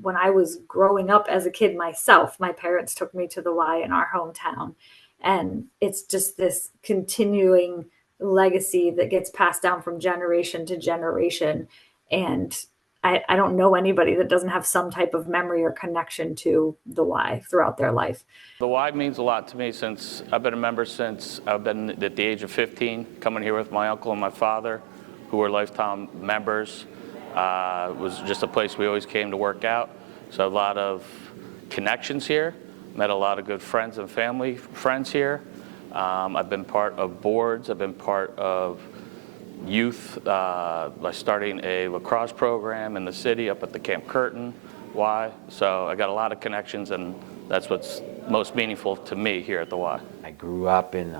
when I was growing up as a kid myself, my parents took me to the Y in our hometown. And it's just this continuing legacy that gets passed down from generation to generation. And I don't know anybody that doesn't have some type of memory or connection to the Y throughout their life. The Y means a lot to me since I've been a member since I've been at the age of 15, coming here with my uncle and my father, who were lifetime members. It was just a place we always came to work out. So a lot of connections here, met a lot of good friends and family friends here. I've been part of boards, I've been part of youth by starting a lacrosse program in the city up at the Camp Curtin Y. So I got a lot of connections, and that's what's most meaningful to me here at the Y. I grew up in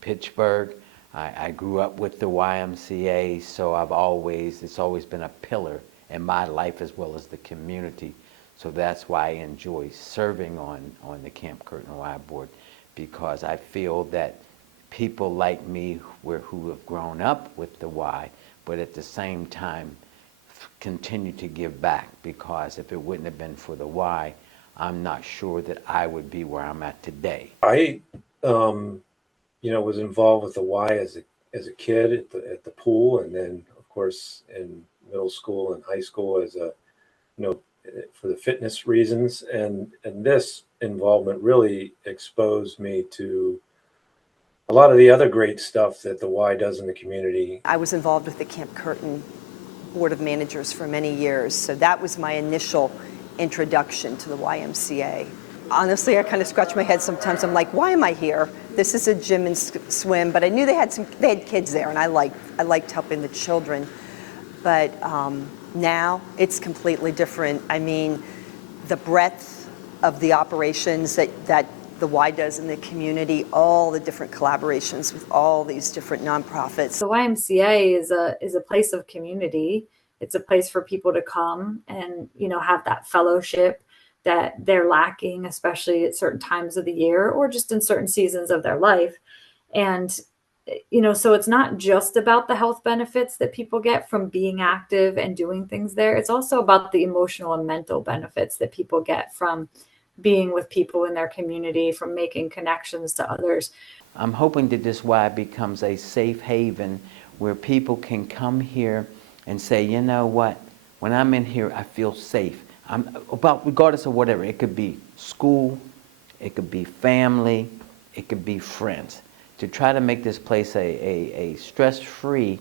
Pittsburgh. I grew up with the YMCA, so it's always been a pillar in my life as well as the community. So that's why I enjoy serving on the Camp Curtin Y board, because I feel that people like me who have grown up with the Y, but at the same time continue to give back, because if it wouldn't have been for the Y, I'm not sure that I would be where I'm at today. I, was involved with the Y as a kid at the pool, and then of course in middle school and high school as for the fitness reasons, and this involvement really exposed me to a lot of the other great stuff that the Y does in the community. I was involved with the Camp Curtin Board of Managers for many years, so that was my initial introduction to the YMCA. Honestly, I kind of scratch my head sometimes. I'm like, why am I here? This is a gym and swim, but I knew they had kids there, and I liked helping the children. But now it's completely different. I mean, the breadth of the operations that the Y does in the community, all the different collaborations with all these different nonprofits. The YMCA is a place of community. It's a place for people to come and, have that fellowship that they're lacking, especially at certain times of the year or just in certain seasons of their life. And, so it's not just about the health benefits that people get from being active and doing things there. It's also about the emotional and mental benefits that people get from being with people in their community, from making connections to others. I'm hoping that this Y becomes a safe haven where people can come here and say, you know what, when I'm in here, I feel safe. Regardless of whatever. It could be school, it could be family, it could be friends. To try to make this place a stress-free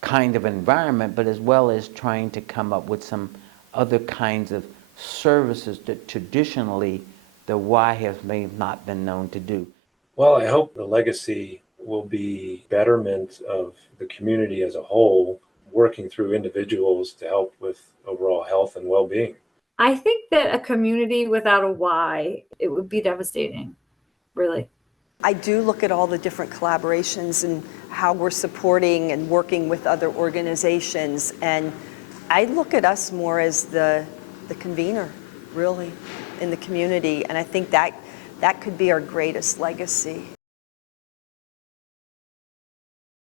kind of environment, but as well as trying to come up with some other kinds of services that traditionally the Y may not been known to do. Well, I hope the legacy will be betterment of the community as a whole, working through individuals to help with overall health and well-being. I think that a community without a Y, it would be devastating, really. I do look at all the different collaborations and how we're supporting and working with other organizations, and I look at us more as the convener, really, in the community, and I think that could be our greatest legacy.